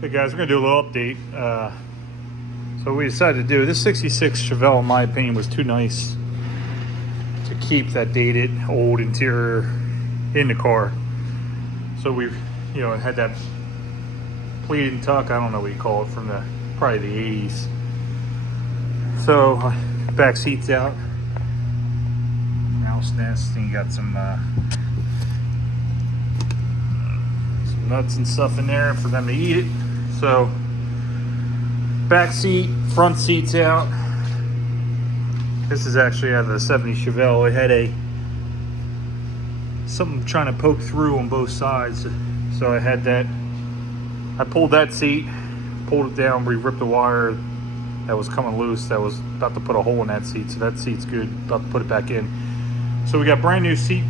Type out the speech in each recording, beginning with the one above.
Hey guys, we're gonna do a little update. So we decided to do this 66 Chevelle, in my opinion, was too nice to keep that dated old interior in the car. So we've, had that pleat and tuck, I don't know what you call it, from probably the 80s. So back seats out, mouse nest, and you got some nuts and stuff in there for them to eat it. So back seat, front seats out. This is actually out of the 70 Chevelle. It had something trying to poke through on both sides. So I had that. I pulled that seat, pulled it down, ripped the wire that was coming loose. That was about to put a hole in that seat. So that seat's good. About to put it back in. So we got brand new seat,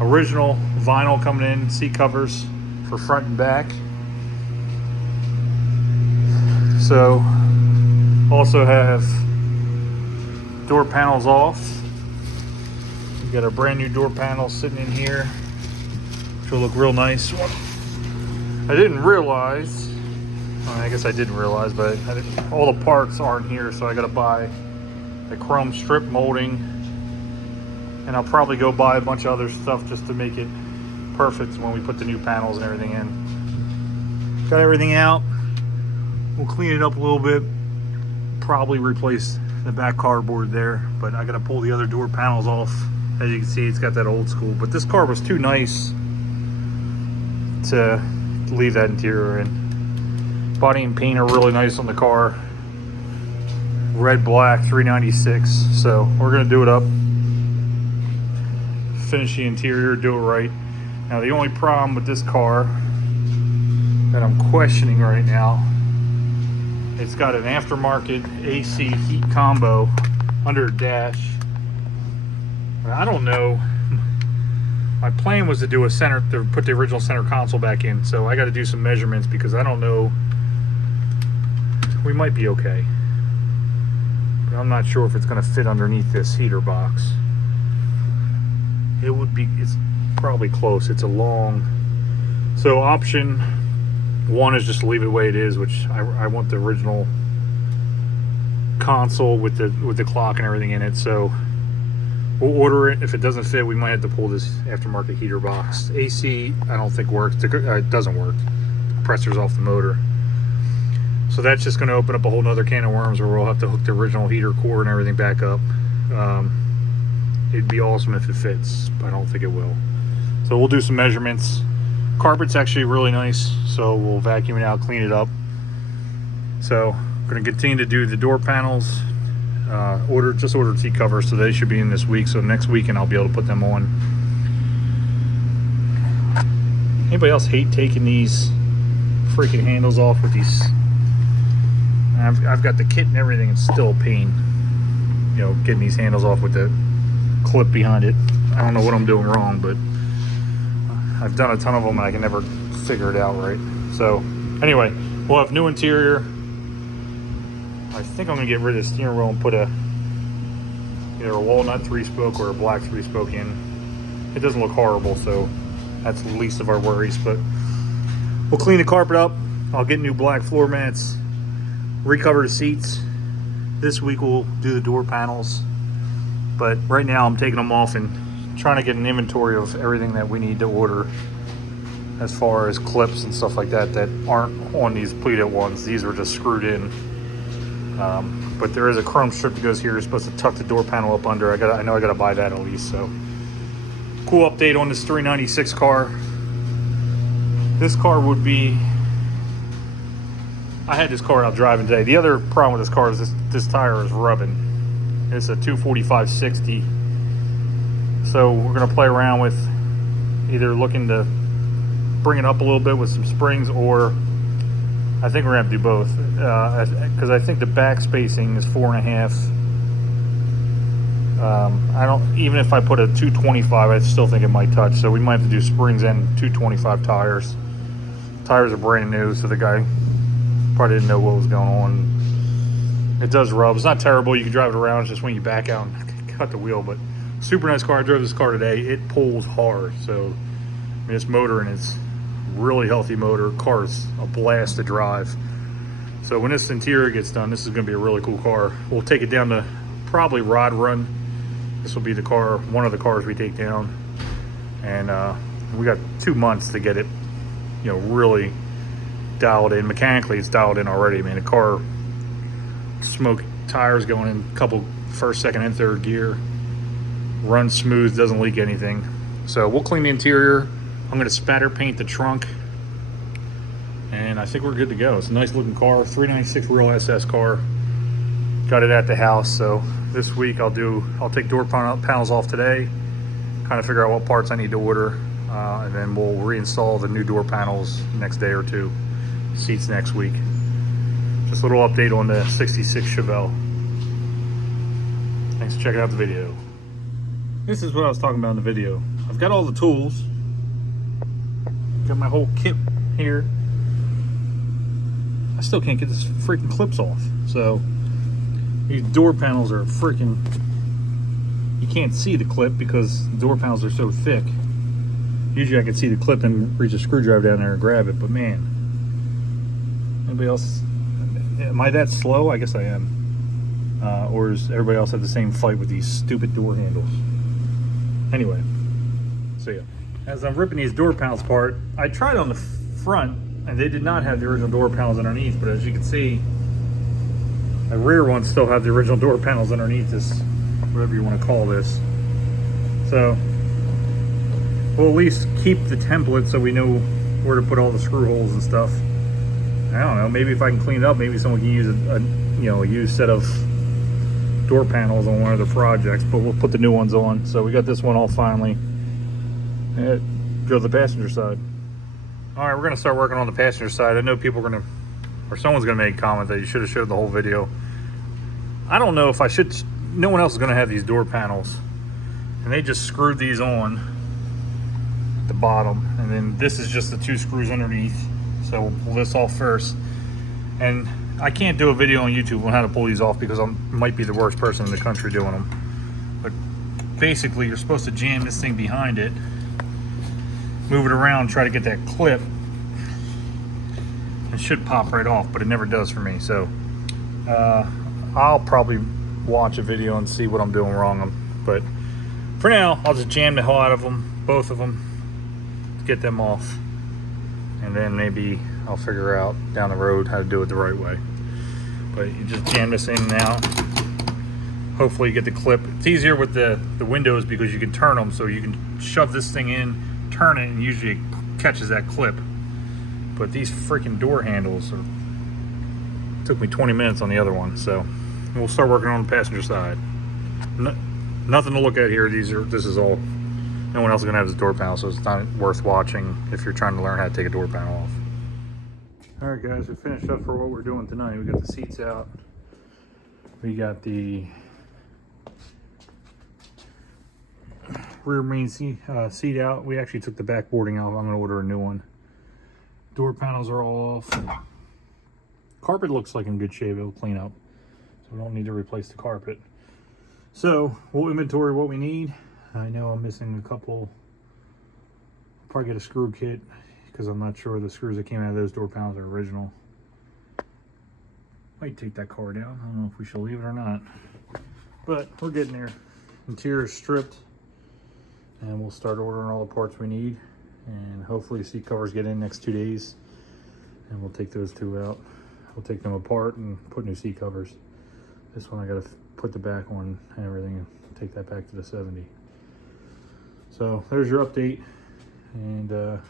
original vinyl coming in, seat covers for front and back. So also have door panels off. We got our brand new door panels sitting in here, which will look real nice. I didn't realize, I guess I didn't realize, but all the parts aren't here, so I got to buy the chrome strip molding, and I'll probably go buy a bunch of other stuff just to make it perfect when we put the new panels and everything in. Got everything out. We'll clean it up a little bit, probably replace the back cardboard there, but I gotta pull the other door panels off. As you can see, it's got that old school, but this car was too nice to leave that interior in. Body and paint are really nice on the car. Red, black, 396. So we're gonna do it up, finish the interior, do it right. Now the only problem with this car that I'm questioning right now, it's got an aftermarket AC heat combo under the dash. I don't know. My plan was to do to put the original center console back in, so I got to do some measurements because I don't know. We might be okay, but I'm not sure if it's going to fit underneath this heater box. It's probably close. It's a long. So option one is just to leave it the way it is, which I want the original console with the clock and everything in it. So we'll order it. If it doesn't fit, we might have to pull this aftermarket heater box. AC, I don't think works. It doesn't work. The compressor's off the motor. So that's just going to open up a whole nother can of worms where we'll have to hook the original heater core and everything back up. It'd be awesome if it fits, but I don't think it will. So we'll do some measurements. Carpet's actually really nice, so we'll vacuum it out, clean it up. So I'm going to continue to do the door panels. Just ordered seat covers, so they should be in this week. So next weekend I'll be able to put them on. Anybody else hate taking these freaking handles off with these? I've got the kit and everything. It's still a pain, getting these handles off with the clip behind it. I don't know what I'm doing wrong, but I've done a ton of them and I can never figure it out right. So anyway, we'll have new interior. I think I'm gonna get rid of the steering wheel and put either a walnut 3-spoke or a black 3-spoke in. It doesn't look horrible, so that's the least of our worries. But we'll clean the carpet up. I'll get new black floor mats, recover the seats. This week we'll do the door panels. But right now I'm taking them off and trying to get an inventory of everything that we need to order as far as clips and stuff like that aren't on these pleated ones. These are just screwed in. But there is a chrome strip that goes here. You're supposed to tuck the door panel up under. I know I gotta buy that at least. So cool update on this 396 car. This car would be, I had this car out driving today. The other problem with this car is this tire is rubbing. It's a 245/60. So we're gonna play around with either looking to bring it up a little bit with some springs, or I think we're gonna have to do both, because I think the back spacing is 4.5. Even if I put a 225, I still think it might touch. So we might have to do springs and 225 tires. Tires are brand new, so the guy probably didn't know what was going on. It does rub. It's not terrible. You can drive it around. It's just when you back out and cut the wheel. But super nice car. I drove this car today. It pulls hard. So I mean, this motor and it's really healthy motor. Car's a blast to drive. So when this interior gets done, this is going to be a really cool car. We'll take it down to probably Rod Run. This will be the car, one of the cars we take down, and we got 2 months to get it, you know, really dialed in. Mechanically, it's dialed in already. Man, the car, smoke tires going in a couple first, second, and third gear. Runs smooth, doesn't leak anything. So we'll clean the interior. I'm going to spatter paint the trunk, and I think we're good to go. It's a nice looking car, 396 real SS car. Got it at the house. So this week I'll take door panels off today, kind of figure out what parts I need to order, and then we'll reinstall the new door panels next day or two. Seats next week. Just a little update on the 66 Chevelle. Thanks for checking out the video. This is what I was talking about in the video. I've got all the tools. Got my whole kit here. I still can't get this freaking clips off. So these door panels are freaking, you can't see the clip because the door panels are so thick. Usually I can see the clip and reach a screwdriver down there and grab it, but man, anybody else, am I that slow? I guess I am. Or does everybody else have the same fight with these stupid door handles? Anyway, see ya. As I'm ripping these door panels apart, I tried on the front and they did not have the original door panels underneath, but as you can see, the rear ones still have the original door panels underneath this, whatever you want to call this. So we'll at least keep the template so we know where to put all the screw holes and stuff. I don't know, maybe if I can clean it up, maybe someone can use a used set of door panels on one of the projects, but we'll put the new ones on. So we got this one all finally. Go to the passenger side. All right, we're gonna start working on the passenger side. I know people are gonna, or someone's gonna make a comment that you should have showed the whole video. I don't know if I should. No one else is gonna have these door panels, and they just screwed these on at the bottom, and then this is just the 2 screws underneath. So we'll pull this off first, and I can't do a video on YouTube on how to pull these off because I might be the worst person in the country doing them. But basically, you're supposed to jam this thing behind it, move it around, try to get that clip. It should pop right off, but it never does for me. So I'll probably watch a video and see what I'm doing wrong. But for now, I'll just jam the hell out of them, both of them, to get them off. And then maybe I'll figure out down the road how to do it the right way. But you just jam this in now. Hopefully you get the clip. It's easier with the windows because you can turn them, so you can shove this thing in, turn it, and usually it catches that clip. But these freaking door handles took me 20 minutes on the other one. So we'll start working on the passenger side. Nothing to look at here. This is all. No one else is going to have this door panel, so it's not worth watching if you're trying to learn how to take a door panel off. All right, guys, we finished up for what we're doing tonight. We got the seats out. We got the rear main seat out. We actually took the back boarding out. I'm going to order a new one. Door panels are all off. Carpet looks like in good shape. It'll clean up, so we don't need to replace the carpet. So we'll inventory what we need. I know I'm missing a couple. I'll probably get a screw kit because I'm not sure the screws that came out of those door panels are original. Might take that car down. I don't know if we should leave it or not, but we're getting there. Interior is stripped, and we'll start ordering all the parts we need, and hopefully seat covers get in next 2 days, and we'll take those 2 out. We'll take them apart and put new seat covers. This one I gotta put the back on and everything and take that back to the 70. So there's your update, and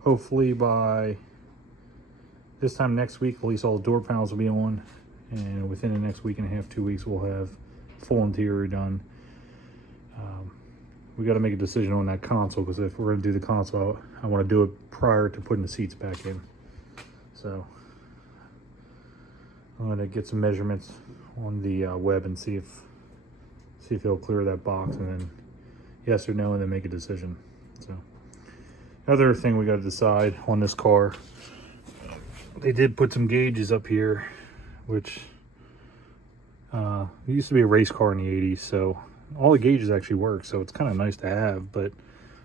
hopefully by this time next week, at least all the door panels will be on, and within the next week and a half, 2 weeks, we'll have full interior done. We got to make a decision on that console, because if we're going to do the console, I want to do it prior to putting the seats back in. So I'm going to get some measurements on the web and see if it'll clear that box, and then yes or no, and then make a decision. So another thing we got to decide on this car, they did put some gauges up here, which it used to be a race car in the 80s, so all the gauges actually work, so it's kind of nice to have. But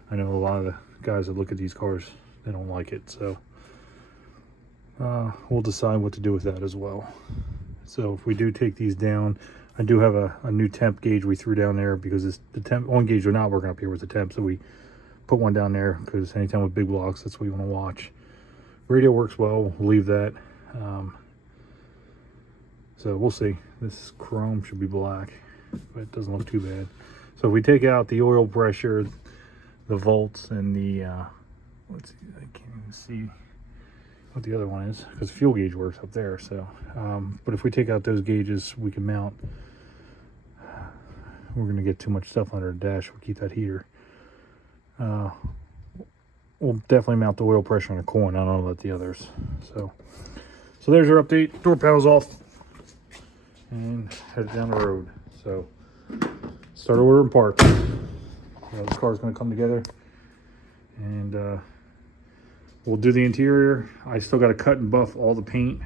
I know a lot of the guys that look at these cars, they don't like it. So we'll decide what to do with that as well. So if we do take these down, I do have a new temp gauge we threw down there because the temp one gauge we're not working up here with the temp, so we put one down there because anytime with big blocks, that's what you want to watch. Radio works well, we'll leave that. So we'll see. This chrome should be black, but it doesn't look too bad. So if we take out the oil pressure, the volts, and the let's see, I can't even see what the other one is because fuel gauge works up there. So but if we take out those gauges, we can mount. We're going to get too much stuff under the dash. We'll keep that heater. We'll definitely mount the oil pressure on a coin. I don't know about the others. So there's our update. Door panel's off and headed down the road. So start ordering parts. This car's going to come together, and we'll do the interior. I still got to cut and buff all the paint.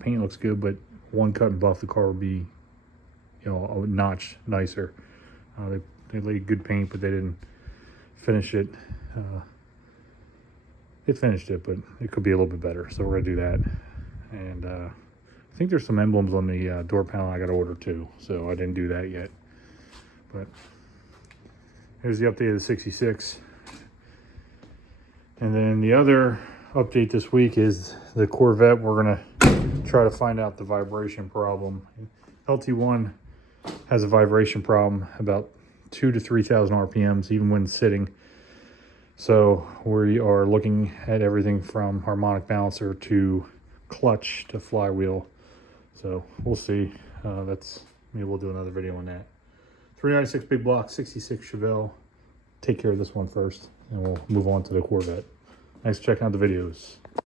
Paint looks good, but one cut and buff, the car will be, a notch nicer. They laid good paint, but they didn't finish it. They finished it, but it could be a little bit better. So we're gonna do that. And I think there's some emblems on the door panel I got to order too. So I didn't do that yet. But here's the update of the 66. And then the other update this week is the Corvette. We're gonna try to find out the vibration problem. LT1 has a vibration problem about 2,000 to 3,000 RPMs, even when sitting. So we are looking at everything from harmonic balancer to clutch to flywheel. So we'll see. Maybe we'll do another video on that. 396 big block, 66 Chevelle. Take care of this one first, and we'll move on to the Corvette. Thanks for checking out the videos.